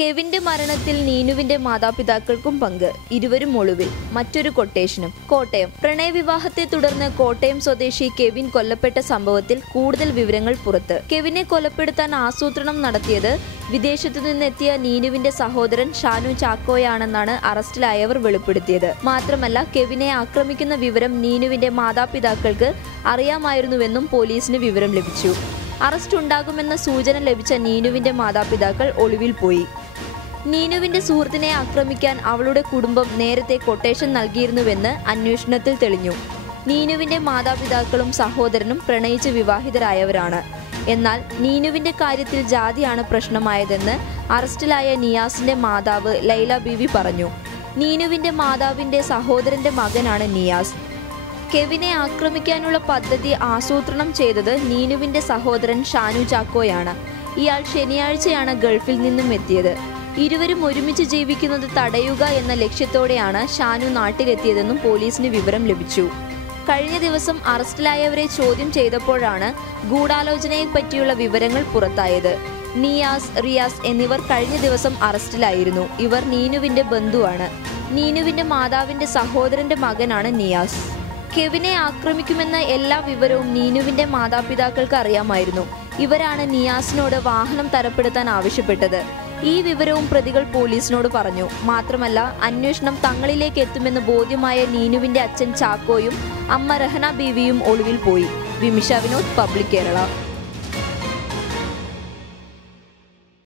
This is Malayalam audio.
കെവിന്റെ മരണത്തിൽ നീനുവിന്റെ മാതാപിതാക്കൾക്കും പങ്ക്. ഇരുവരും ഒളിവിൽ. മറ്റൊരു കൊട്ടേഷനും. കോട്ടയം. പ്രണയവിവാഹത്തെ തുടർന്ന് കോട്ടയം സ്വദേശി കെവിൻ കൊല്ലപ്പെട്ട സംഭവത്തിൽ കൂടുതൽ വിവരങ്ങൾ പുറത്ത്. കെവിനെ കൊലപ്പെടുത്താൻ ആസൂത്രണം നടത്തിയത് വിദേശത്തു നിന്നെത്തിയ നീനുവിന്റെ സഹോദരൻ ഷാനു ചാക്കോയാണെന്നാണ് അറസ്റ്റിലായവർ വെളിപ്പെടുത്തിയത്. മാത്രമല്ല, കെവിനെ ആക്രമിക്കുന്ന വിവരം നീനുവിന്റെ മാതാപിതാക്കൾക്ക് അറിയാമായിരുന്നുവെന്നും പോലീസിന് വിവരം ലഭിച്ചു. അറസ്റ്റ് ഉണ്ടാകുമെന്ന സൂചന ലഭിച്ച നീനുവിന്റെ മാതാപിതാക്കൾ ഒളിവിൽ പോയി. നീനുവിന്റെ സുഹൃത്തിനെ ആക്രമിക്കാൻ അവളുടെ കുടുംബം നേരത്തെ കൊട്ടേഷൻ നൽകിയിരുന്നുവെന്ന് അന്വേഷണത്തിൽ തെളിഞ്ഞു. നീനുവിന്റെ മാതാപിതാക്കളും സഹോദരനും പ്രണയിച്ച് വിവാഹിതരായവരാണ്. എന്നാൽ നീനുവിന്റെ കാര്യത്തിൽ ജാതിയാണ് പ്രശ്നമായതെന്ന് അറസ്റ്റിലായ നിയാസിന്റെ മാതാവ് ലൈല ബീവി പറഞ്ഞു. നീനുവിന്റെ മാതാവിന്റെ സഹോദരന്റെ മകനാണ് നിയാസ്. കെവിനെ ആക്രമിക്കാനുള്ള പദ്ധതി ആസൂത്രണം ചെയ്തത് നീനുവിന്റെ സഹോദരൻ ഷാനു ചാക്കോയാണ്. ഇയാൾ ശനിയാഴ്ചയാണ് ഗൾഫിൽ നിന്നും എത്തിയത്. ഇരുവരും ഒരുമിച്ച് ജീവിക്കുന്നത് തടയുക എന്ന ലക്ഷ്യത്തോടെയാണ് ഷാനു നാട്ടിലെത്തിയതെന്നും പോലീസിന് വിവരം ലഭിച്ചു. കഴിഞ്ഞ ദിവസം അറസ്റ്റിലായവരെ ചോദ്യം ചെയ്തപ്പോഴാണ് ഗൂഢാലോചനയെപ്പറ്റിയുള്ള വിവരങ്ങൾ പുറത്തായത്. നിയാസ്, റിയാസ് എന്നിവർ കഴിഞ്ഞ ദിവസം അറസ്റ്റിലായിരുന്നു. ഇവർ നീനുവിന്റെ ബന്ധുവാണ്. നീനുവിന്റെ മാതാവിന്റെ സഹോദരന്റെ മകനാണ് നിയാസ്. കെവിനെ ആക്രമിക്കുമെന്ന എല്ലാ വിവരവും നീനുവിന്റെ മാതാപിതാക്കൾക്ക് അറിയാമായിരുന്നു. ഇവരാണ് നിയാസിനോട് വാഹനം തരപ്പെടുത്താൻ ആവശ്യപ്പെട്ടത്. ഈ വിവരവും പ്രതികൾ പോലീസിനോട് പറഞ്ഞു. മാത്രമല്ല, അന്വേഷണം തങ്ങളിലേക്ക് എത്തുമെന്ന് ബോധ്യമായ നീനുവിന്റെ അച്ഛൻ ചാക്കോയും അമ്മ രഹന ബീവിയും ഒളിവിൽ പോയി. വിമിഷ വിനോദ്, പബ്ലിക് കേരള.